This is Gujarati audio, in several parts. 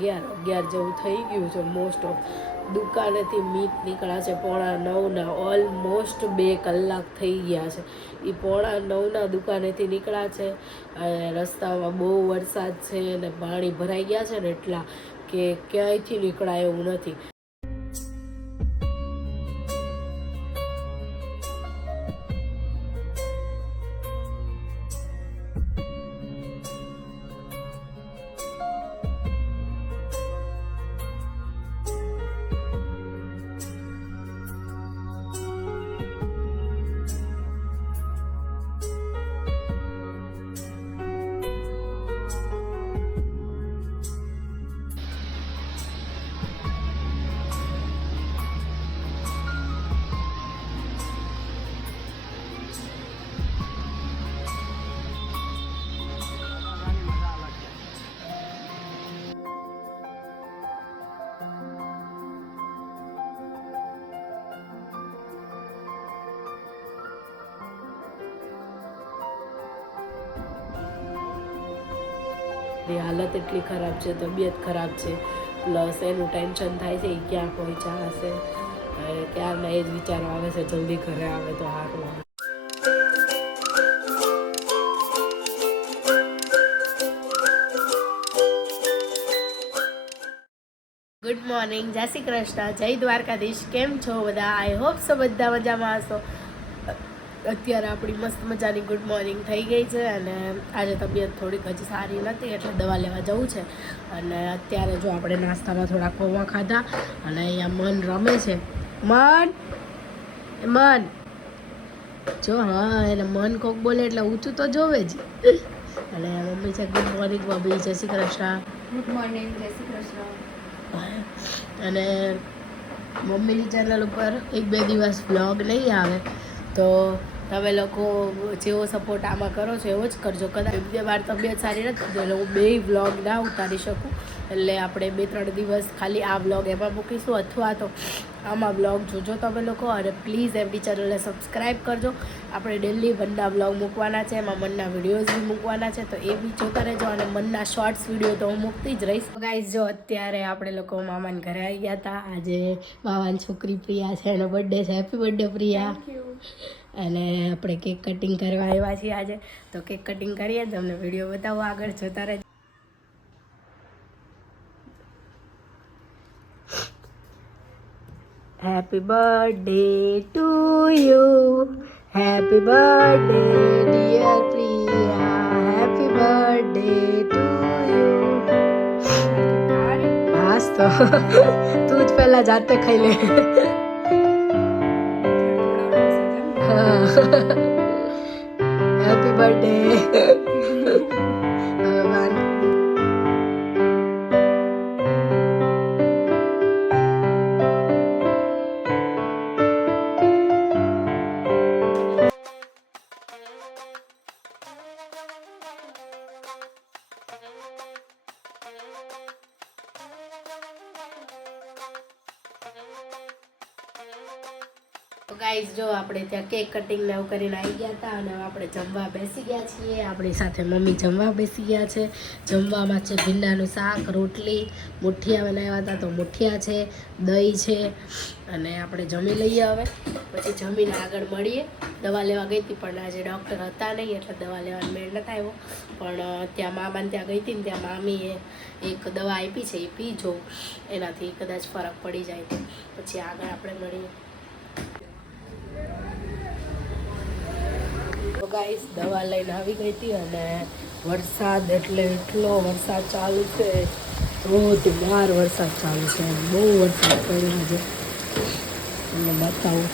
11 જેવું થઈ ગયું છે મોસ્ટ ઓફ. દુકાનેથી મીટ નીકળ્યા છે 8:45 ઓલમોસ્ટ 2 કલાક થઈ ગયા છે. એ 8:45 દુકાનેથી નીકળ્યા છે. રસ્તામાં બહુ વરસાદ છે અને પાણી ભરાઈ ગયા છે ને એટલા કે ક્યાંયથી નીકળાય એવું નથી. હાલત એટલી ખરાબ છે, તબિયત ખરાબ છે, પ્લસ એનું ટેન્શન થાય છે એ ક્યાં પહોંચ્યા હશે. ક્યારના એ જ વિચારો આવે છે જલ્દી ઘરે આવે તો સારું. ગુડ મોર્નિંગ, જય શ્રી કૃષ્ણ, જય દ્વારકાધીશ. કેમ છો બધા? આઈ હોપ સો બધા મજામાં હશો. અત્યારે આપણી મસ્ત મજાની ગુડ મોર્નિંગ થઈ ગઈ છે અને આજે તબિયત થોડીક હજી સારી નથી એટલે દવા લેવા જવું છે. અને અત્યારે જો આપણે નાસ્તામાં થોડા પૌવા ખાધા અને અહીંયા મન રમે છે. મન જો, હા, એને મન કોક બોલે એટલે ઊંચું તો જોવે જ. અને મમ્મી છે ગુડ મોર્નિંગ મમ્મી, જય શ્રી કૃષ્ણ. ગુડ મોર્નિંગ, જય શ્રી કૃષ્ણ. અને મમ્મીની ચેનલ ઉપર 1-2 દિવસ વ્લોગ નહીં આવે તો તમે લોકો જેવો સપોર્ટ આમાં કરો છો એવો જ કરજો. કદાચ 2 વાર તબિયત સારી નથી એટલે હું 2 વ્લોગ ના ઉતારી શકું એટલે આપણે 2-3 દિવસ ખાલી આ વ્લોગ એમાં મૂકીશું અથવા તો આમાં વ્લોગ જોજો તમે લોકો. અને પ્લીઝ એમની ચેનલને સબસ્ક્રાઈબ કરજો. આપણે ડેલી મનના વ્લોગ મૂકવાના છે, એમાં મનના વિડીયોઝ બી મૂકવાના છે તો એ બી જોતા રહેજો. અને મનના શોર્ટ્સ વિડીયો તો હું મૂકતી જ રહીશ. ગાઈઝ જો અત્યારે આપણે લોકો મામાને ઘરે આવી ગયા હતા. આજે મામાની છોકરી પ્રિયા છે, એનો બર્થડે છે. Happy birthday Priya. અને આપણે કેક કટિંગ કરવા આવ્યા છીએ આજે તો કેક કટિંગ કરીએ તમને વિડીયો બતાવો, આગળ જોતા રહેજો. Happy birthday to you, happy birthday dear Priya, happy birthday to you. હાસ તો તું જ પહેલા જાતે ખાઈ લે. Happy birthday. તો ગાઈઝ જો આપણે ત્યાં કેક કટિંગ ને એવું કરીને આવી ગયા હતા અને આપણે જમવા બેસી ગયા છીએ. આપણી સાથે મમ્મી જમવા બેસી ગયા છે. જમવામાં છે ભીંડાનું શાક, રોટલી, મુઠિયા બનાવ્યા હતા તો મુઠિયા છે, દહીં છે અને આપણે જમી લઈએ. હવે પછી જમીને આગળ મળીએ. દવા લેવા ગઈ હતી પણ આજે ડૉક્ટર હતા નહીં એટલે દવા લેવાનો મેળ નહોતો આવ્યો. પણ ત્યાં મામાને ત્યાં ગઈ હતી ને ત્યાં મામીએ એક દવા આપી છે, એ પીજો, એનાથી કદાચ ફરક પડી જાય તો પછી આગળ આપણે મળીએ. ગાઈસ દવા લઈને આવી ગઈ હતી અને વરસાદ એટલે એટલો વરસાદ ચાલુ છે, ધોધમાર વરસાદ ચાલુ છે, બહુ વરસાદ પડ્યો છે. તમને બતાવું,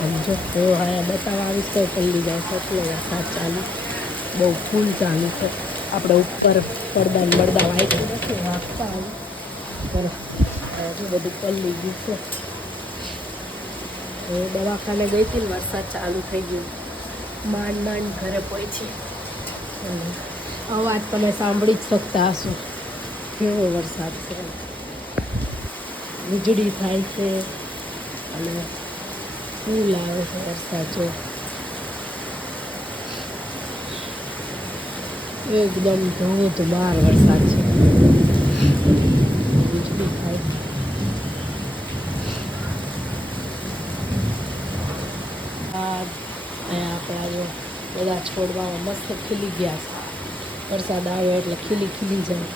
આમ જો બતાવવા આવીશ તો પલ્લી જાય છે, એટલો વરસાદ ચાલુ, બહુ ફૂલ ચાલુ છે. આપણે ઉપર પડદા વાંચ્યું નથી, વાંચતા આવું પણ હજુ બધું પલ્લી ગયું છે. દવાખાને ગઈ હતી ને વરસાદ ચાલુ થઈ ગયો, માંડ ઘરે પહોંચી. અવાજ તમે સાંભળી જ શકતા હશો, કેવો વરસાદ છે, વીજળી થાય છે અને ફૂલ આવે છે વરસાદ. જો એકદમ ધોધમાર વરસાદ છે. આપણા છોડવામાં મસ્ત ખીલી ગયા છે. વરસાદ આવ્યો એટલે ખીલી જાય.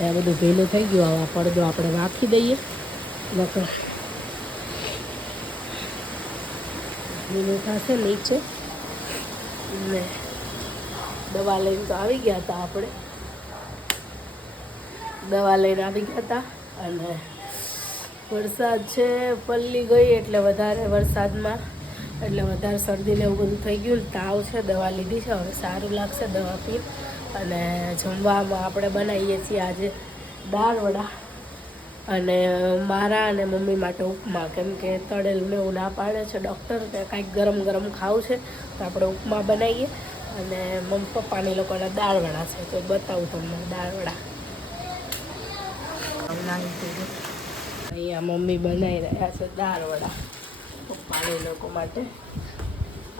આ બધું ભેલું થઈ ગયું. હવે આ પડદો આપણે રાખી દઈએ. નકર ભીનું થશે નીચે. ને દવા લઈને તો આવી ગયા હતા આપણે. દવા લઈને આવી ગયા હતા અને વરસાદ છે પલ્લી ગઈ એટલે વધારે વરસાદમાં એટલે વધારે શરદીને એવું બધું થઈ ગયું. તાવ છે, દવા લીધી છે, હવે સારું લાગશે દવા પી. અને જમવામાં આપણે બનાવીએ છીએ આજે દાળ વડા અને મારા અને મમ્મી માટે ઉપમા. કેમ કે તળેલું ને એવું ના પાડે છે ડૉક્ટર કે કાંઈક ગરમ ગરમ ખાવું છે તો આપણે ઉપમા બનાવીએ. અને મમ્મી પપ્પાને લોકોના દાળ વડા છે તો બતાવું તમને દાળ વડા. અહીંયા મમ્મી બનાવી રહ્યા છે દાળ વડા પપ્પાને લોકો માટે.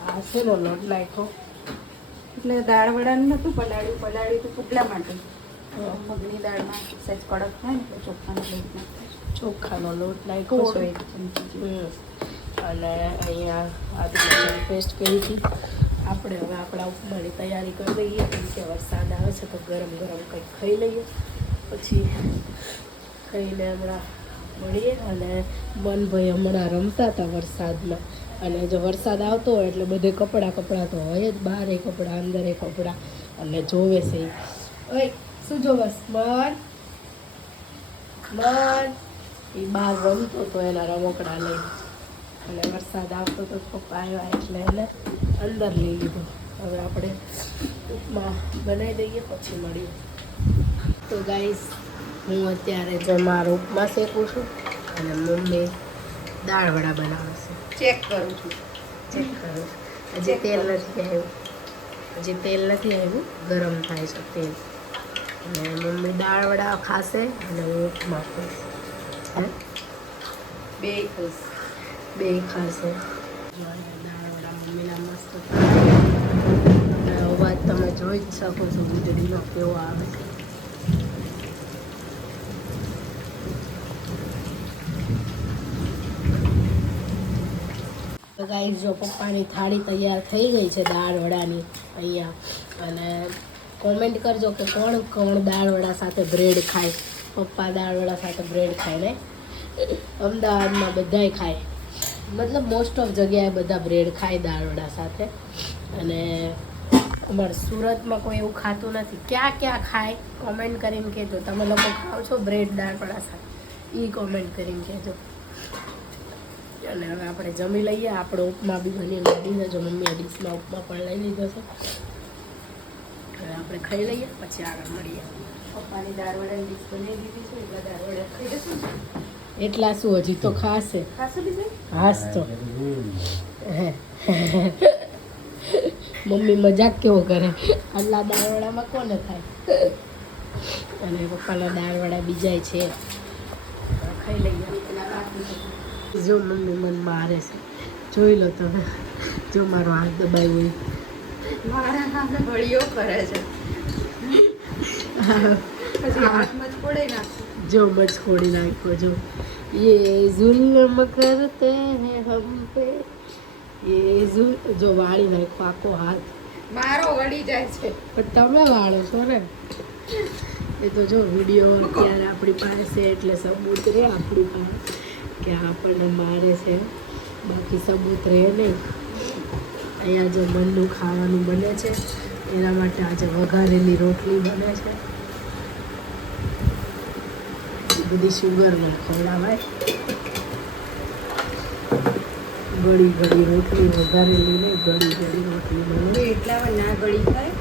આ છે ને લોટ નાખ્યો એટલે દાળ વડાનું નહોતું પલાળ્યું તો પુડલા માટે. મગની દાળમાં સહેજ કડક થાય ને તો ચોખાનો લોટ નાખ્યો છે. અને અહીંયા આદુ પેસ્ટ કરી હતી. આપણે હવે આપણા ઉપમાની તૈયારી કરી દઈએ કેમ કે વરસાદ આવે છે તો ગરમ ગરમ કંઈક ખાઈ લઈએ. પછી ખાઈને હમણાં મળીએ. અને મનભાઈ હમણાં રમતા હતા વરસાદમાં. અને જો વરસાદ આવતો હોય એટલે બધે કપડાં તો હોય જ, બહાર કપડાં અંદર કપડાં. અને જોવે છે ઓય શું જોવસ મન એ બહાર રમતો હતો એના રમકડા લઈ. અને વરસાદ આવતો તો પપ્પા આવ્યા એટલે એને અંદર લઈ લીધો. હવે આપણે ઉપમા બનાવી દઈએ પછી મળીએ. તો ગાઈસ હું અત્યારે જો મારો ઉપમા શેકું છું અને મમ્મી દાળ વડા બનાવે છે. ચેક કરું છું. હજી તેલ નથી આવ્યું, ગરમ થાય છે તેલ. અને મમ્મી દાળ વડા ખાશે અને હું ઉપમા ખાઈશ. બે ખાશે. દાળ વડા મમ્મીના મસ્ત અવાજ તમે જોઈ જ શકો છો વીજળીનો કેવો આવે છે. તો ગાઈસ જો પપ્પાની થાળી તૈયાર થઈ ગઈ છે દાળ વડાની અહીંયા. અને કોમેન્ટ કરજો કે કોણ દાળ વડા સાથે બ્રેડ ખાય. પપ્પા દાળ વડા સાથે બ્રેડ ખાય ને. અમદાવાદમાં બધાય ખાય, મતલબ મોસ્ટ ઓફ જગ્યાએ બધા બ્રેડ ખાય દાળ વડા સાથે. અને અમારા સુરતમાં કોઈ એવું ખાતું નથી. ક્યાં ખાય કોમેન્ટ કરીને કહેજો. તમે લોકો ખાઓ છો બ્રેડ દાળ વડા સાથે? એ કોમેન્ટ કરીને કહેજો. અને હવે આપણે જમી લઈએ. આપણો ઉપમા બી બની લીધી છે. મમ્મીએ ડીશમાં ઉપમા પણ લઈ લીધો છે. હવે આપણે ખાઈ લઈએ પછી આગળ મળીએ. પપ્પાની દાળ વડાની ડીશ બનાવી દીધી છે એટલે દાળ વડા ખાઈ જશું. એટલા શું હજી તો ખાશે. હાસ તો મમ્મી મજાક કેવો કરે. આટલા દાળ વડામાં કોને થાય. અને પપ્પાના દાળ વડા બીજાય છે. ખાઈ લઈએ. જો મમ્મી મન મારે છે, જોઈ લો તમે. જો મારો હાથ દબાવ્યો હોય. મારા હાથે ભળીઓ કરે છે. હાથમાં જ ફોડી નાખશે. જો મચકોડી નાખ્યો. જો ये जुल्म करते हैं हम पे જો વાળી નાખ્યો આખો હાથ. મારો વળી જાય છે પણ તમે વાળો છો ને. એ તો જો વિડીયો અત્યારે આપણી પાસે એટલે સબૂત રહે આપણી પાસે કે આપણને મારે છે. બાકી સબૂત રહે નહીં. અહીંયા જો મનનું ખાવાનું બને છે એના માટે આજે વઘારેલી રોટલી બને છે. બધી શુગરમાં ખવડાવાય. ગળી રોટલી વઘારેલી નહીં, ગળી રોટલી બને. એટલા ના ગળી થાય.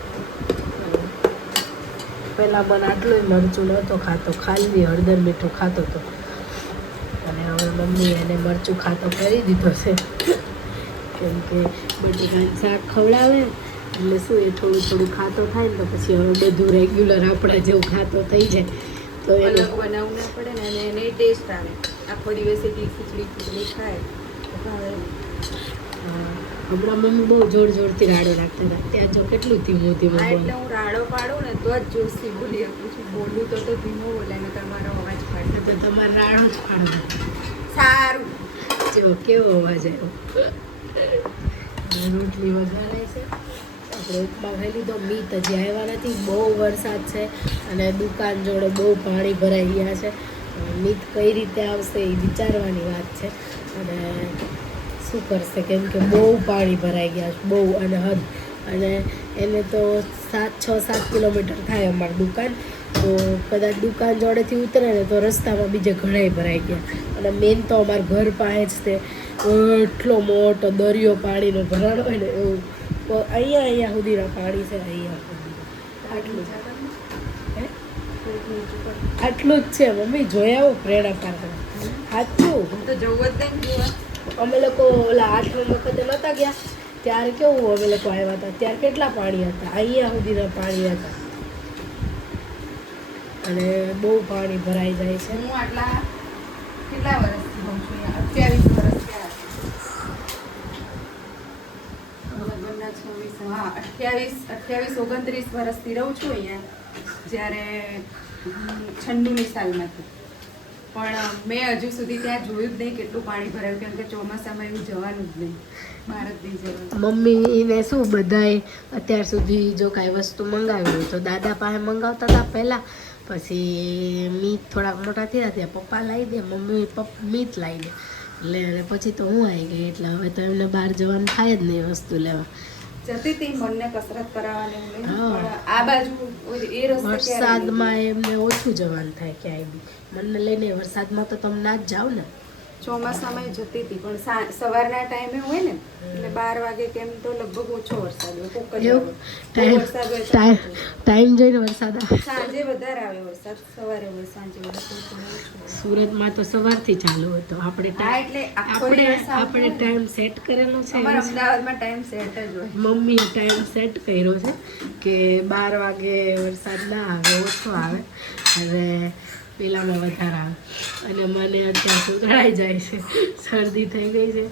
પહેલાં મને આટલું મરચું નહોતો ખાતો, ખાલી હળદર મીઠું ખાતો હતો. અને હવે મમ્મી એને મરચું ખાતો કરી દીધો છે. કેમ કે બટેકાનું શાક ખવડાવે એટલે શું એ થોડું ખાતો થાય ને તો પછી હવે બધું રેગ્યુલર આપણા જેવું ખાતો થઈ જાય. તો અલગ બનાવવું ના પડે ને અને એને ટેસ્ટ આવે. આખો દિવસ એટલી ખીચડી ખાય તો ભાવે. હમણાં મમ્મી બહુ જોરથી રાડો નાખતા હતા. ત્યાં જો કેટલું ધીમું એટલે હું રાડો પાડું ને તો જ જોશથી બોલી શકું છું. બોલું તો ધીમો બોલાય ને તમારો અવાજ પાડે તો તમારે રાડો જ પાડો. સારું. જો કેવો અવાજ આવ્યો. રોટલી વઘારાય છે. આપણે ઉપમા ખાઈ લીધો. મીત હજી આવ્યા નથી, બહુ વરસાદ છે અને દુકાન જોડે બહુ પાણી ભરાઈ ગયા છે. મીત કઈ રીતે આવશે એ વિચારવાની વાત છે. અને શું કરશે, કેમ કે બહુ પાણી ભરાઈ ગયા છે, બહુ અને હદ. અને એને તો 6-7 કિલોમીટર થાય અમારી દુકાન, તો કદાચ દુકાન જોડેથી ઉતરે ને તો રસ્તામાં બીજે ઘણાય ભરાઈ ગયા. અને મેન તો અમારા ઘર પાસે જ તે એટલો મોટો દરિયો પાણીનો ભરાણો હોય ને એવું. તો અહીંયા સુધીના પાણી છે, અહીંયા આટલું આટલું જ છે. મમ્મી જોઈ આવો પ્રેરણા પાત્ર સાચું તો જવું જ નહીં. અમે લોકો ઓલા 8 વખતે નહોતા ગયા ત્યારે કેવું અમે લોકો આવ્યા હતા ત્યારે કેટલા પાણી હતા, અહીંયા સુધીના પાણી હતા અને બહુ પાણી ભરાઈ જાય છે. હું આટલા કેટલા વર્ષથી હોઉં છું અહીંયા? 28 વર્ષ થયા. લગ્નના 28-29 વર્ષથી રહું છું અહીંયા, જ્યારે 96ની સાલમાંથી. પણ મેં હજુ સુધી ત્યાં જોયું જ નહીં કેટલું પાણી ભરાયું, કેમ કે ચોમાસામાં એવું જવાનું જ નહીં, બહાર જ નહીં જવાનું. મમ્મીને શું બધાય અત્યાર સુધી જો કાંઈ વસ્તુ મંગાવી હોય તો દાદા પાસે મંગાવતા હતા પહેલાં, પછી મીત થોડાક મોટા થયા ત્યાં પપ્પા લાવી દે, મમ્મી મીત લાવી દે એટલે અને પછી તો હું આવી ગઈ. એટલે હવે તો એમને બહાર જવાનું થાય જ નહીં વસ્તુ લેવા. જતી હતી મનને કસરત કરાવવાની એવું લઈને, પણ આ બાજુ એ રસ્તે વરસાદમાં એમને ઓછું જવાનું થાય ક્યાંય બી. મને લઈને વરસાદમાં તો તમે ના જ જાઓ ને. ચોમાસામાં જતી હતી, પણ સવારના ટાઈમે હોય ને એટલે 12 વાગે કેમ તો લગભગ ઓછો વરસાદ હોય, કોક જ આવે. વરસાદ હોય તો ટાઈમ જોઈને વરસાદ આવે. સાંજે વધારે આવે વરસાદ, સવારે હોય, સાંજે વધારે. સુરતમાં તો સવારથી ચાલુ હતો. આપણે ટાઈમ સેટ કરેલો છે. અમદાવાદમાં ટાઈમ સેટ જ હોય. મમ્મીએ ટાઈમ સેટ કર્યો છે કે 12 વાગે વરસાદ ના આવે, ઓછો આવે અને પેલામાં વધારે આવે. અને મને અત્યારે સુગડાઈ જાય છે, શરદી થઈ ગઈ છે,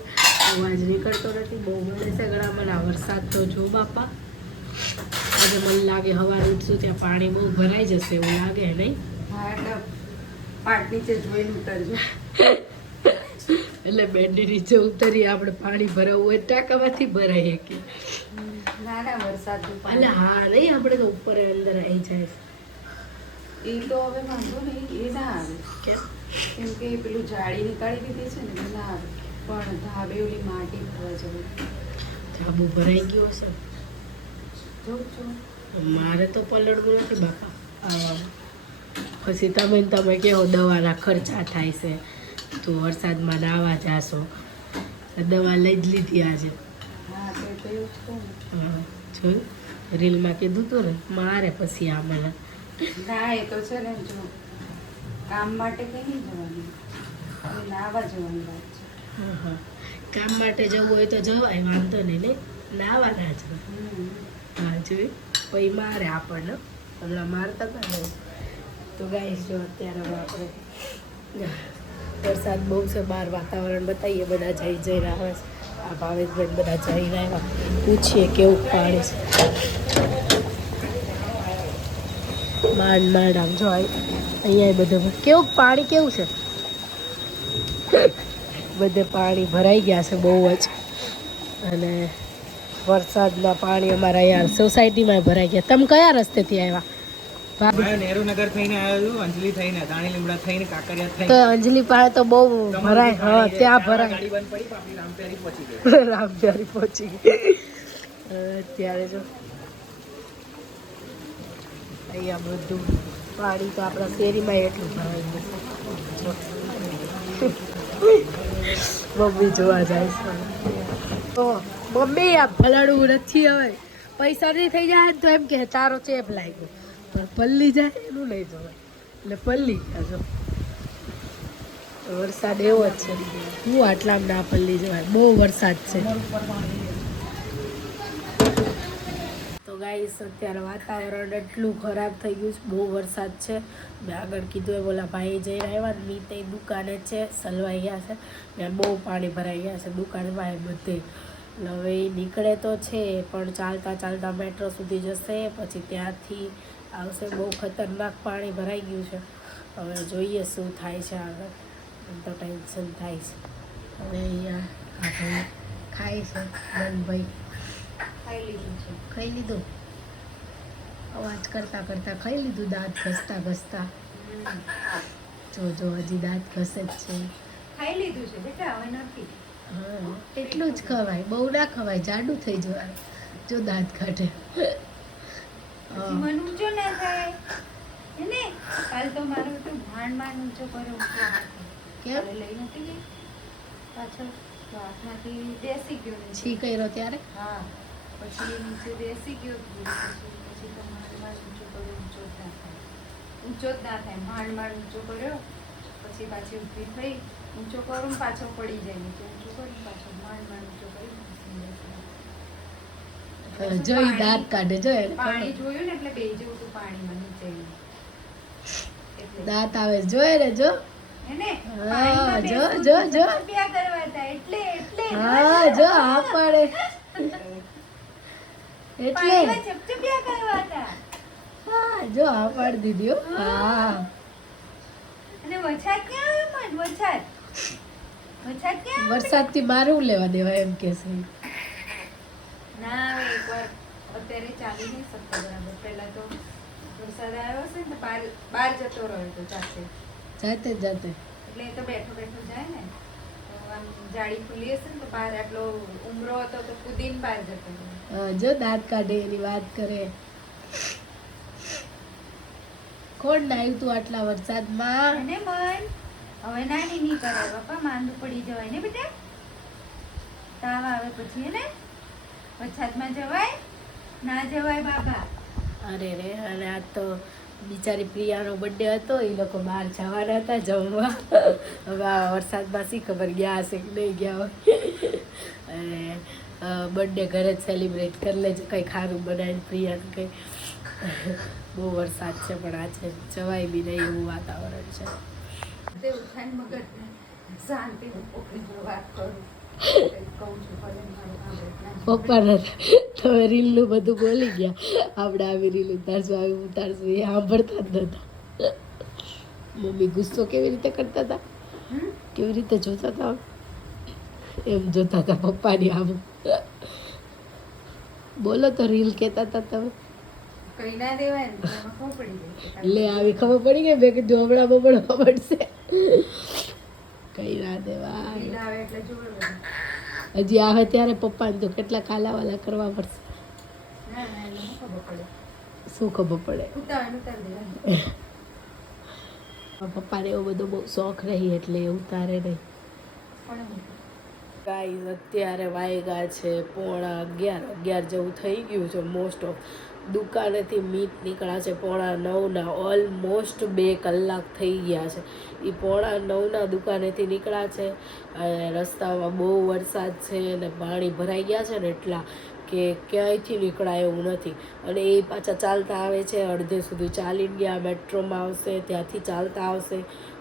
અવાજ નીકળતો નથી, બહુ ગમે છે ગળામાં. આ વરસાદ તો જો બાપા, આજે મને લાગે સવારે ઉઠશું ત્યાં પાણી બહુ ભરાઈ જશે એવું લાગે નહીં? હા, એટલે પાટ નીચે જોઈને ઉતરજો. એટલે બેડની નીચે ઉતરી આપણે પાણી ભરાવવું હોય ટાંકામાંથી ભરાઈએ કે ના વરસાદ એટલે હા નહીં, આપણે તો ઉપર અંદર આવી જાય છે. એ તો હવે વાંધો નહીં, એ ના આવે. કેમ કે પેલું જાળી નીકાળી દીધી છે ને, એ ના આવે. પણ ધાબે ઓલી માટી ભરવા જવું, ધાબુ ભરાઈ ગયો છે. જવું છું મારે તો પલળવું નથી બાપા. પછી તમે કહો દવાના ખર્ચા થાય છે, તો વરસાદમાં નાવા જાશો, દવા લઈ જ લીધી આજે. હા, તો એવું જ કહું. હા, જોયું રીલમાં કીધું હતું ને, મારે પછી આ મને ના, એ તો છે ને, જો કામ માટે કઈ નહીં જવાનું, નાવા જવાની વાત છે. હા હા, કામ માટે જવું હોય તો જવાય, વાંધો નહીં. નહીં નાવા ના જવાય. હા જોયું, પછી મારે આપણને હમણાં મારતા હતા ને. તો ગાઈસ જો અત્યારે હવે આપણે વરસાદ બહુ છે બહાર, વાતાવરણ બતાવીએ, બધા જઈને આવે છે. આ ભાવેશભાઈ બધા જઈને આવ્યા, પૂછીએ કેવું પાણી છે. માંડ આમ જો અહીંયા બધે કેવું પાણી કેવું છે, બધે પાણી ભરાઈ ગયા છે બહુ જ. અને વરસાદના પાણી અમારા અહીંયા સોસાયટીમાં ભરાઈ ગયા. તમે કયા રસ્તેથી આવ્યા? નહેરુનગર થઈને આવ્યો છું, અંજલી થઈને, દાણી લીમડા થઈને, કાંકરિયા થઈને. તો અંજલી પાસે તો બહુ ભરાય. હા, ત્યાં ભરાય. ગાડી બંધ પડી, આપણી રામપ્યારી પહોંચી ગઈ. રામપ્યારી પહોંચી ગઈ. અત્યારે જો અહીંયા બધું પાણી તો આપણા શેરીમાં એટલું ભરાઈ ગયું. મમ્મી જોવા જાય છે. તો મમ્મી આ ફલાડું નથી, હવે પૈસા નહીં થઈ જાય તો એમ કે તારો ચેપ લાગ્યો, પણ પલ્લી જાય એનું નહીં જોવાય. એટલે પલ્લી ગયા જો. વરસાદ એવો જ છે, હું આટલામાં ના પલ્લી જવાય, બહુ વરસાદ છે. તો ગાઈસ અત્યારે વાતાવરણ એટલું ખરાબ થઈ ગયું છે, બહુ વરસાદ છે. મેં આગળ કીધું એ બોલા ભાઈ જઈ આવ્યા, મી તે દુકાને છે, સલવાઈ ગયા છે ને, બહુ પાણી ભરાઈ ગયા છે દુકાનમાં બધે. હવે એ નીકળે તો છે પણ ચાલતા મેટ્રો સુધી જશે, પછી ત્યાંથી આવશે. બહુ ખતરનાક પાણી ભરાઈ ગયું છે. હવે જોઈએ શું થાય છે આગળ, એમ તો ટેન્શન થાય છે. હવે અહીંયા આ ભાઈ ખાય છે મનભાઈ, ખાઈ લીધું છે. ખાઈ લીધું? અવાજ કરતા કરતા ખાઈ લીધું, દાંત ઘસતા ઘસતા. જો હજી દાંત ઘસે જ છે. ખાઈ લીધું છે બેટા, હવે નથી. હા, એટલું જ ખવાય, બહુ ના ખવાય, જાડું થઈ જવાય. જો દાંત કાઢે. પછી મન ઊંચો ના થાય એને. કાલ તો મારું તો માંડ ઊંચો કર્યો. કેમ? કાલે લઈ નથી ગઈ પાછળ, તો હાથમાંથી બેસી ગયો નીચે. છી કર્યો ત્યારે? હા, પછી નીચે બેસી ગયો. પછી તો માંડ ઊંચો કર્યો. ઊંચો જ ના થાય, માંડ ઊંચો કર્યો. પછી પાછી ઊભી થઈ, ઊંચો કરું પાછો પડી જાય નીચે. ઊંચો કરું પાછો માંડ ઊંચો કરી. જોઈ દાંત કાઢે, જો એને પાણી જોયું ને એટલે બેહી જવું તું પાણીમાં નીચે. એટલે દાંત આવે, જોયે ને જો. એને હા, પાણીમાં જો, બેસવું જો, તું, જો. ચપચપિયા કરવા હતા. એટલે હા, જો આ પડે એટલે. પાણીમાં ચપચપિયા કરવા હતા. હા, જો આ પાડી દીધી હો. હા, અને વરસાદ ક્યાં આવ્યો? મન વરસાદ ક્યાં વરસાદથી મારું લેવા દેવા એમ કે છે. ના આવે એકવાર. અત્યારે ચાલી નહીં શકતો બરાબર. પહેલા તો વરસાદ આવ્યો હશે ને બહાર જતો રહ્યો તો જાતે. જાતે જ જાતે. એટલે એ તો બેઠો જાય ને, તો આમ જાળી ખુલી હશે ને તો બહાર આટલો ઉમરો હતો તો કૂદીને બહાર જતો રહ્યો. હા, જો દાંત કાઢે એની વાત કરે. કોણ નાયું તું આટલા વરસાદમાં? અને મન હવે નાની નહીં કરાય બાપા, માંદું પડી જવાય ને બેટા. તાવ આવે પછી એને વરસાદમાં જવાય ના જવાય બાબા. અરે રે, અને આ તો બિચારી પ્રિયાનો બર્થડે હતો, એ લોકો બહાર જવાના હતા જમવા. હવે આ વરસાદમાં શી ખબર ગયા હશે કે નહીં ગયા હોય. અને બર્થડે ઘરે જ સેલિબ્રેટ કરી લેજો, કંઈ ખારું બનાવીને પ્રિયાને કંઈ. બહુ વરસાદ છે પણ આ છે જવાય બી નહીં એવું વાતાવરણ છે. તે ઉઠાઈને મગજ શાંતિ વાત કરું. કહું છું ભલે મારું કામ એટલા જ. પપ્પાને તમે રીલનું બધું બોલી ગયા, આપણે આવી રીલ ઉતારશું, આવી ઉતારશું, એ સાંભળતા જ નહોતા. મમ્મી ગુસ્સો કેવી રીતે કરતા હતા, કેવી રીતે જોતા હતા, એમ જોતા હતા પપ્પાની આમ. બોલો તો રીલ કહેતા હતા તમે. કઈ ના દેવાય ને તો એમાં ખબર પડી જાય. લે આવી ખબર પડી ગઈ, મેં કીધું હમણાં બબડવા પડશે. કઈ ના દેવા. લીલા આવે એટલે જોવે બધું. હજી આવે ત્યારે પપ્પાને તો કેટલા કાલાવાલા કરવા પડશે. ના એટલે શું ખબર પડે. શું ખબર પડે. ઉતાર દેવાય. પપ્પાને એવો બધો બહુ શોખ રહી એટલે એ ઉતારે નહીં. પણ ગાઈઝ અત્યારે વાગ્યા છે 11:30 જેવું થઈ ગયું છે. મોસ્ટ ઓફ દુકાનેથી મીટ નીકળ્યા છે 8:45 ઓલમોસ્ટ 2 કલાક થઈ ગયા છે. એ 8:45 દુકાનેથી નીકળ્યા છે. અને રસ્તામાં બહુ વરસાદ છે અને પાણી ભરાઈ ગયા છે ને એટલા કે ક્યાંયથી નીકળાય એવું નથી. અને એ પાછા ચાલતા આવે છે, અડધે સુધી ચાલીને ગયા, મેટ્રોમાં આવશે, ત્યાંથી ચાલતા આવશે.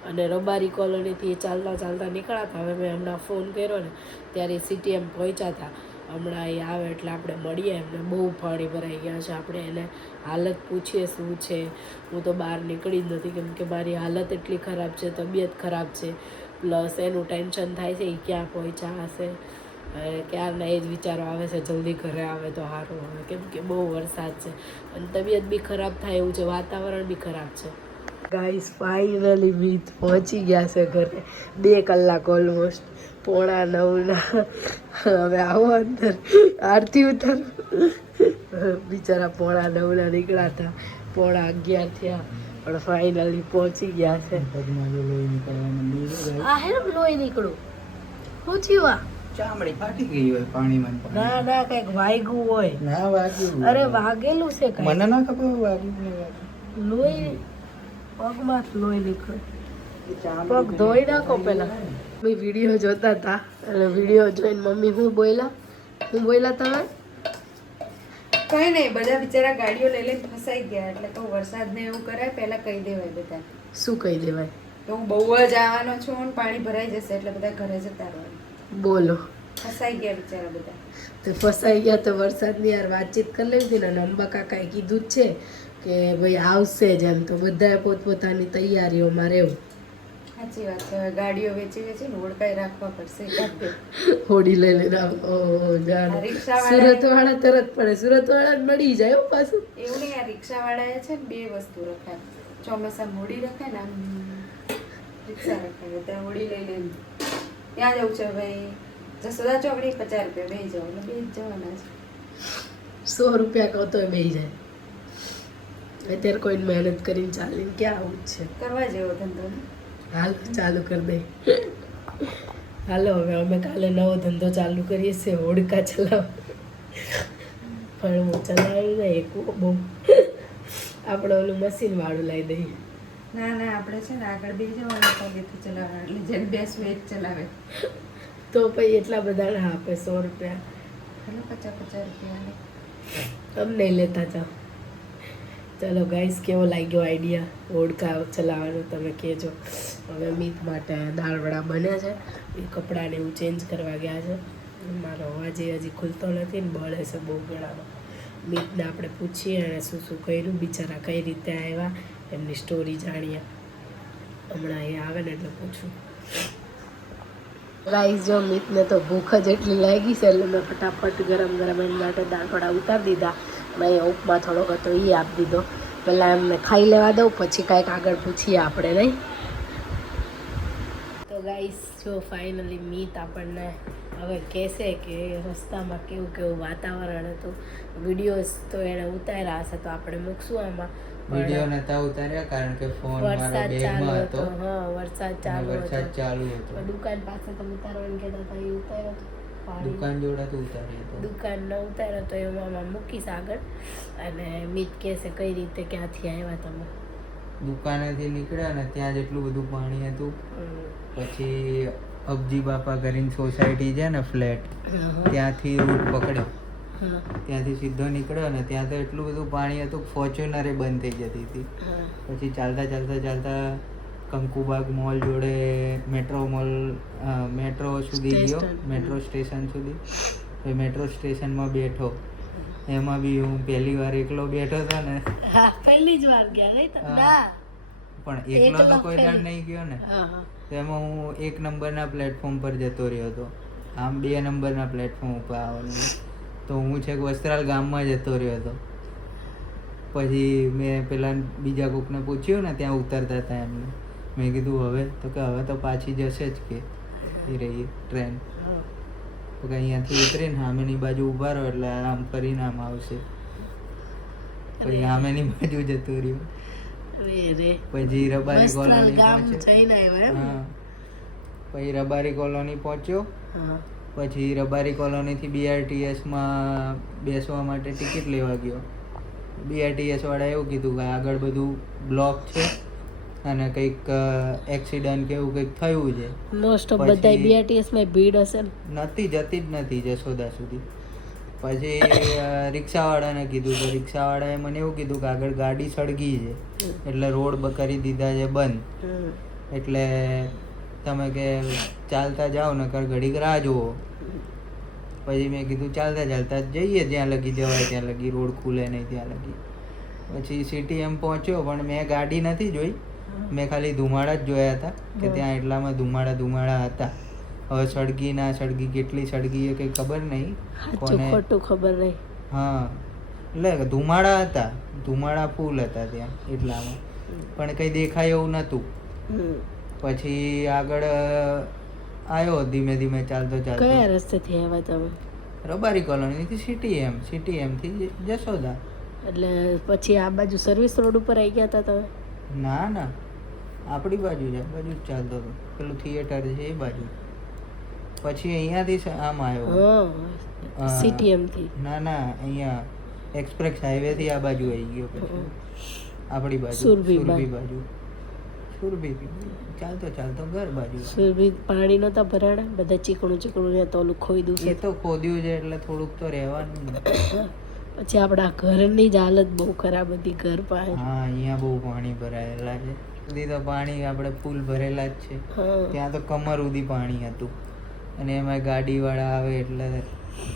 અને રબારી કોલોનીથી ચાલતા નીકળ્યા હતા. હવે મેં હમણાં ફોન કર્યો ને ત્યારે CTM પહોંચ્યા હતા. હમણાં એ આવે એટલે આપણે મળીએ. એમને બહુ પાણી ભરાઈ ગયા છે. આપણે એને હાલત પૂછીએ શું છે. હું તો બહાર નીકળી જ નથી કેમ કે મારી હાલત એટલી ખરાબ છે, તબિયત ખરાબ છે, પ્લસ એનું ટેન્શન થાય છે એ ક્યાં પહોંચ્યા હશે. ક્યારના એ જ વિચારો આવે છે જલ્દી ઘરે આવે તો સારું આવે, કેમ કે બહુ વરસાદ છે અને તબિયત બી ખરાબ થાય એવું છે, વાતાવરણ બી ખરાબ છે. ગાઈસ ફાઇનલી મીત પહોંચી ગયા છે ઘરે. 2 કલાક ઓલમોસ્ટ 8:45. હવે આવો અંદર આરતી ઉતાર. બિચારા 8:45 નીકળ્યા હતા, 11:30 થયા પણ ફાઇનલી પહોંચી ગયા છે. આ હે ને લોહી નીકળું શું થયું? આ ચામડી ફાટી ગઈ હોય પાણીમાં. ના કઈક વાગ્યું હોય. ના વાગ્યું. અરે વાગેલું છે કઈ. મને ના ખબર વાગ્યું ને. લોહી પગમાં લોહી નીકળે. પગ ધોઈ નાખો પેલા. મમ્મી વિડીયો જોતા હતા એટલે વિડીયો જોઈને મમ્મી શું બોલ્યા તમે? કઈ નહીં, બધા બિચારા ગાડીઓ લઈ લઈને ફસાઈ ગયા. એટલે તો વરસાદને એવું કરાય પહેલા કહી દેવાય બધા. શું કહી દેવાય? તો હું બહુ જ આવવાનો છું ને પાણી ભરાઈ જશે એટલે બધા ઘરે જતા રહેવાનું. બોલો. ફસાઈ ગયા બિચારા બધા. તો ફસાઈ ગયા તો વરસાદની યાર વાતચીત કરી લેવી હતી ને. અંબા કાકાએ કીધું જ છે કે ભાઈ આવશે જ એમ, તો બધાએ પોતપોતાની તૈયારીઓમાં રહેવું. સાચી વાત છે. હવે ગાડીઓ વેચીને ઓળખાઈ રાખવા પડશે એકાદ બે. હોડી લઈ લઈને જાણ આ રિક્ષાવાળા- સુરત વાળા તરત પડે, સુરત વાળા મળી જાય હો પાછું. એવું નહીં, આ રિક્ષાવાળાએ છે ને 2 વસ્તુ રખાય. ચોમાસામાં હોડી રખાય ને આમ રિક્ષા રખાય. ત્યાં હોડી લઈ લઈને ત્યાં જવું છે ભાઈ, જસોદા ચોકડી 50 રૂપિયા બે જાવ એટલે બે જ જવાના છે. 100 રૂપિયા કહો તોય બેસી જાય. અત્યારે કોઈને મહેનત કરીને ચાલીને ક્યાં આવું જ છે. કરવા જેવો ધંધો ને. હાલ ચાલુ કરી દે. હાલો હવે અમે કાલે નવો ધંધો ચાલુ કરીએ છીએ, હોડકા ચલાવ. પણ હું ચલાવ્યું ને એક બહુ આપણે ઓલું મશીન વાળું લાવી દઈએ. ના ના, આપણે છે ને આગળ બે જવાના પગેથી ચલાવવાના, એટલે જેને બેસવું એ જ ચલાવે. તો પછી એટલા બધા ના આપે 100 રૂપિયા. એટલે 50 રૂપિયા. અમને લેતા જાઓ. ચલો ગાઈસ, કેવો લાગ્યો આઈડિયા હોડકા ચલાવવાનો તમે કહેજો. હવે મીત માટે દાળવડા બન્યા છે, એ કપડાને એવું ચેન્જ કરવા ગયા છે. મારો અવાજ હજી ખુલતો નથી ને બળે છે બહુ ગળામાં. મીતને આપણે પૂછીએ અને શું શું કર્યું, બિચારા કઈ રીતે આવ્યા, એમની સ્ટોરી જાણીએ. હમણાં એ આવે ને એટલે પૂછું. ગાઈસ જો મીતને તો ભૂખ જ એટલી લાગી છે એટલે મેં ફટાફટ ગરમ ગરમ એના માટે દાળવડા ઉતારી દીધા. મેં અહીંયા ઉપમા થોડોક હતો એ આપી દીધો. પહેલાં એમને ખાઈ લેવા દઉં, પછી કાંઈક આગળ પૂછીએ આપણે, નહીં? તો ગાઈસ જો ફાઇનલી મીત આપણને હવે કહેશે કે રસ્તામાં કેવું કેવું વાતાવરણ હતું. વિડીયોઝ તો એણે ઉતાર્યા હશે તો આપણે મૂકશું આમાં. વિડિયો નતા ઉતાર્યા કારણ કે ફોન મારા વરસાદ ચાલુ બેગમાં હતો. હતો. હા, વરસાદ ચાલુ વરસાદ હતો. ચાલુ હતો. દુકાન પાસે તો ઉતારવાનું કહેતા હતા, એ ઉતાર્યો હતો. પાણી. દુકાન જોડે તો ઉતાર્યો હતો. દુકાન ન ઉતાર્યો તો એમાં મૂકીશ આગળ. અને મીત કહેશે કઈ રીતે ક્યાંથી આવ્યા તમે. દુકાનેથી નીકળ્યા ને ત્યાં જેટલું બધું પાણી હતું. હમ. પછી અબજી બાપા કરીને સોસાયટી છે ને ફ્લેટ, હા, ત્યાંથી રૂટ પકડ્યો. હા, ત્યાંથી સીધો નીકળ્યો ને ત્યાં તો એટલું બધું પાણી હતું, ફોર્ચ્યુનરે બંધ થઈ જતી હતી. હા. પછી ચાલતા ચાલતા ચાલતા કંકુબાગ મોલ જોડે મેટ્રો સુધી ગયો, સ્ટેશન. મેટ્રો સ્ટેશન સુધી. પછી મેટ્રો સ્ટેશનમાં બેઠો. એમાં બી હું પહેલી વાર એકલો બેઠો હતો ને. હા, પહેલી જ વાર ગયા નહીં તમે? હા. ના. પણ એકલો તો એકલો કોઈ દાડ પહેલી. નહીં ગયો ને. હા, હા. તો એમાં હું 1 નંબરના પ્લેટફોર્મ પર જતો રહ્યો હતો. આમ 2 નંબરના પ્લેટફોર્મ ઉપર આવવાનું. તો હું છેક વસ્ત્રાલ ગામમાં જતો રહ્યો હતો. પછી મેં પેલા બીજા કોકને પૂછ્યું ને ત્યાં ઉતરતા હતા એમને. મેં કીધું હવે તો પાછી જશે જ કે એ રહી ટ્રેન. તો કે અહીંયાથી ઉતરીને સામેની બાજુ ઊભા રહો એટલે આમ ફરીને આમ આવશે. પછી સામેની બાજુ જતો રહ્યો. પછી રબારી વસ્ત્રાલ કોલોની ગામ પહોંચ્યો. જઈને આવ્યો એમ? હા. પછી રબારી કોલોની પહોંચ્યો. હા. પછી રબારી કોલોનીથી BRTSમાં બેસવા માટે ટિકિટ લેવા ગયો. BRTS વાળા એવું કીધું કે આગળ બધું બ્લોક છે અને કંઈક એક્સિડન્ટ કે એવું કંઈક થયું છે. મોસ્ટ ઓફ પછી- બધા BRTS માં ભીડ હશે ને? નથી જતી જ નથી જસોદા સુધી. પછી રિક્ષાવાળાને કીધું તો રિક્ષાવાળાએ મને એવું કીધું કે આગળ ગાડી સળગી છે એટલે રોડ કરી દીધા છે બંધ. હમ. એટલે તમે કે ચાલતા જાઓ નકર ઘડીક રાહ જુઓ. પછી મેં કીધું ચાલતા ચાલતા જઈએ જ્યાં લગી જવાય ત્યાં લગી, રોડ ખુલે નહીં ત્યાં લગી. પછી CTM પહોંચ્યો પણ મેં ગાડી નથી જોઈ, મેં ખાલી ધુમાડા જ જોયા હતા કે ત્યાં એટલામાં ધુમાડા હતા. હવે સળગી ના સળગી, કેટલી સળગી એ કંઈ ખબર નહીં. સાચું ખોટું ખબર નહીં. હા, એટલે ધુમાડા હતા, ધુમાડા ફૂલ હતા ત્યાં એટલામાં, પણ કંઈ દેખાય એવું નહોતું. હમ. પછી આગળ આવ્યો ધીમે ધીમે ચાલતો કયા ચાલતો રસ્તેથી આવ્યા તમે? રબારી કોલોનીથી CTMથી જસોદા. એટલે પછી આ બાજુ સર્વિસ રોડ ઉપર આવી ગયા હતા તમે? ના ના, આપણી બાજુ જ, આ બાજુ જ ચાલતો હતો. પેલું થિયેટર છે એ બાજુ. પછી અહીંયાથી આમ આવ્યો. હા, CTM થી. ના ના, અહીંયા એક્સપ્રેસ હાઈવેથી આ બાજુ આવી ગયો. પછી આપણી બાજુ સુરભી બાજુ સુરભી ચાલતો ચાલતો ઘર બાજુ. સુરભી પાણી નતા ભરાણા? બધા ચીકણું ને તો ઓલું ખોઈ એ તો ખોદ્યું છે એટલે થોડુંક તો રહેવાનું ને. પછી આપણા ઘરની જ હાલત બહુ ખરાબ હતી ઘર પાસે. હા, અહીંયા બહુ પાણી ભરાયેલા છે. સુધી તો પાણી આપણે ફૂલ ભરેલા જ છે. હા. ત્યાં તો કમર સુધી પાણી હતું અને એમાં ગાડીવાળા આવે એટલે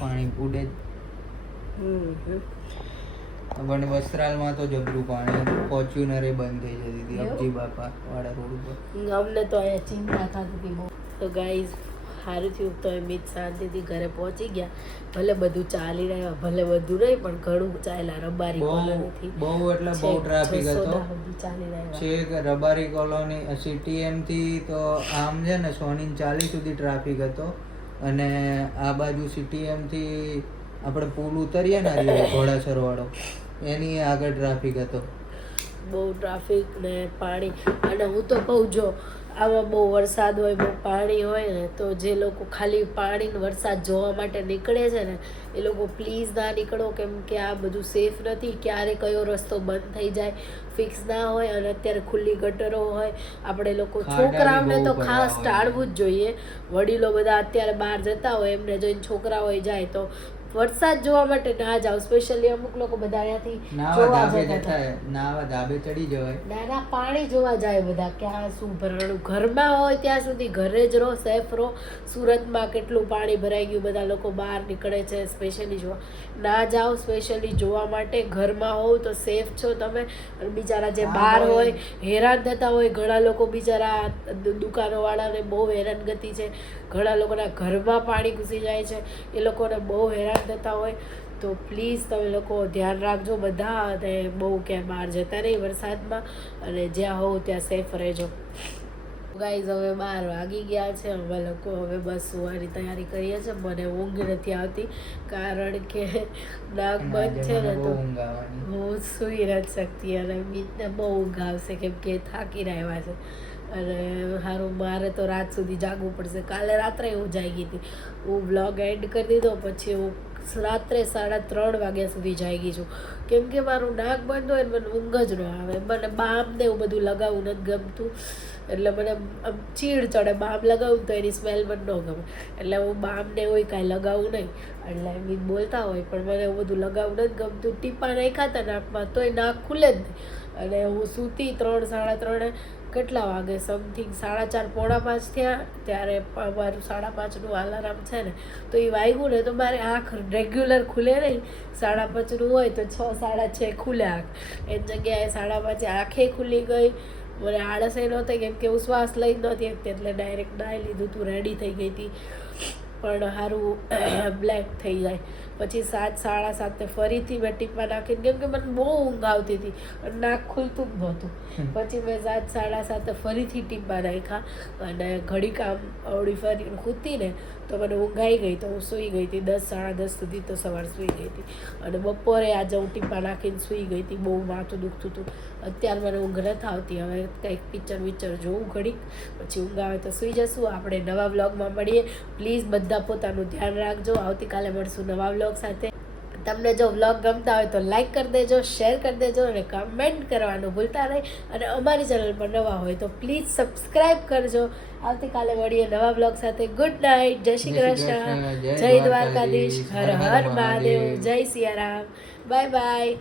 પાણી ઉડે જ. હમ. પણ વસ્ત્રાલમાં તો જબરું પાણી, ફોર્ચ્યુનરે બંધ થઈ જતી હતી એવું? અબજી બાપા વાળા રોડ ઉપર. અમને તો અહીંયા ચિંતા થતી હતી બહુ. તો ગાઈઝ સારું થયું તો એ મીત શાંતિથી ઘરે પહોંચી ગયા. ભલે બધું ચાલી રહ્યા, ભલે બધું નહીં પણ ઘણું ચાલ્યા. રબારી કોલોનીથી બહુ એટલે બહુ ટ્રાફિક હતો. ચાલી રહ્યા. છેક રબારી કોલોની CTM થી તો આમ છે ને 140 સુધી ટ્રાફિક હતો. અને આ બાજુ CTM થી આપણે પુલ ઉતરીએ ને ઘોડાસર વાળો, એની આગળ ટ્રાફિક હતો. બહુ ટ્રાફિક ને પાણી. અને હું તો કહું, જો આમાં બહુ વરસાદ હોય, બહુ પાણી હોય ને, તો જે લોકો ખાલી પાણી ને વરસાદ જોવા માટે નીકળે છે ને, એ લોકો પ્લીઝ ના નીકળો, કેમ કે આ બધું સેફ નથી. ક્યારે કયો રસ્તો બંધ થઈ જાય ફિક્સ ના હોય. અને અત્યારે ખુલ્લી ગટરો હોય. આપણે લોકો છોકરાઓને તો ખાસ ટાળવું જ જોઈએ. વડીલો બધા અત્યારે બહાર જતા હોય, એમને જોઈને છોકરાઓ જાય તો વરસાદ જોવા માટે ના જાવ. સ્પેશિયલી અમુક લોકો બધા અહીંયાથી જોવા જતા હતા. નાવા ધાબે ચડી જવાય. ના પાણી જોવા જાય બધા, ક્યાં શું ભરાણું. ઘરમાં હોય ત્યાં સુધી ઘરે જ રહો, સેફ રહો. સુરતમાં કેટલું પાણી ભરાઈ ગયું, બધા લોકો બહાર નીકળે છે સ્પેશિયલી જોવા. ના જાઓ સ્પેશિયલી જોવા માટે. ઘરમાં હોવ તો સેફ છો તમે. અને બિચારા જે બહાર હોય હેરાન થતા હોય. ઘણા લોકો બિચારા દુકાનોવાળાને બહુ હેરાનગતિ છે. ઘણા લોકોના ઘરમાં પાણી ઘૂસી જાય છે, એ લોકોને બહુ હેરાન થતા હોય. તો પ્લીઝ તમે લોકો ધ્યાન રાખજો બધા. અને બહુ ક્યાંય બહાર જતા નહીં વરસાદમાં. અને જ્યાં હોવ ત્યાં સેફ રહેજો. ગાઈઝ હવે 12 વાગી ગયા છે. અમે લોકો હવે બસ સુવાની તૈયારી કરીએ છીએ. મને ઊંઘ નથી આવતી, કારણ કે નાક બંધ છે ને, તો હું સૂઈ નથી શકતી. અને મીતને બહુ ઊંઘ આવશે, કેમ કે થાકી રહ્યા છે. અને સારું, મારે તો રાત સુધી જાગવું પડશે. કાલે રાત્રે હું જાગી હતી. હું વ્લોગ એન્ડ કરી દીધો, પછી હું રાત્રે 3:30 વાગ્યા સુધી જાગી છું. કેમ કે મારું નાક બંધ હોય ને, મને ઊંઘ જ ન આવે. મને બામ ને એવું બધું લગાવવું નથી ગમતું. એટલે મને આમ ચીડ ચડે. બામ લગાવું તો એની સ્મેલ મને ન ગમે. એટલે હું બામ ને હોય કાંઈ લગાવું નહીં. એટલે એમ બોલતા હોય, પણ મને એવું બધું લગાવવું નથી ગમતું. ટીપા નાખ્યા હતા નાકમાં તોય નાક ખુલે જ નહીં. અને હું સૂતી 3 સાડા 3 કેટલા વાગે સમથિંગ 4:30 પોણા 5 થયા. ત્યારે મારું 5:30નું અલાર્મ છે ને, તો એ વાગ્યું ને તો મારી આંખ રેગ્યુલર ખુલે નહીં. 5:30નું હોય તો 6 સાડા 6 ખુલે આંખ. એ જગ્યાએ 5:30 આંખે ખુલી ગઈ. મને આળસ એ નહોતી, કેમ કે હું શ્વાસ લઈ જ નહોતી શકતી. એટલે ડાયરેક્ટ નાહી લીધું તું, રેડી થઈ ગઈ હતી. પણ સારું બ્લેક થઈ જાય. પછી 7 સાડા 7 ફરીથી મેં ટીપા નાખીને, કેમ કે મને બહુ ઊંઘ આવતી હતી અને નાક ખુલતું જ નહોતું. પછી મેં 7 સાડા 7 ફરીથી ટીપા નાખ્યા. અને ઘડીક આમ અવળી ફરીને ખૂતી ને તો મને ઊંઘ આવી ગઈ. તો હું સૂઈ ગઈ હતી 10 સાડા 10 સુધી. તો સવારે સૂઈ ગઈ હતી. અને બપોરે આજે હું ટીપા નાખીને સૂઈ ગઈ હતી. બહુ માથું દુખતું હતું. અત્યારે મને ઊંઘ નથી આવતી. હવે કંઈક પિક્ચર જોવું ઘડીક, પછી ઊંઘ આવે તો સૂઈ જશું. આપણે નવા વ્લોગમાં મળીએ. પ્લીઝ બધા પોતાનું ધ્યાન રાખજો. આવતીકાલે મળશું નવા વ્લોગ સાથે. તમને જો વ્લોગ ગમતા હોય તો લાઈક કરી દેજો, શેર કરી દેજો અને કમેન્ટ કરવાનું ભૂલતા નહીં. અને અમારી ચેનલ પર નવા હોય તો પ્લીઝ સબસ્ક્રાઈબ કરજો. આવતીકાલે મળીએ નવા વ્લોગ સાથે. ગુડ નાઇટ, જય શ્રી કૃષ્ણ, જય દ્વારકાધીશ, હર હર મહાદેવ, જય સિયારામ, બાય બાય.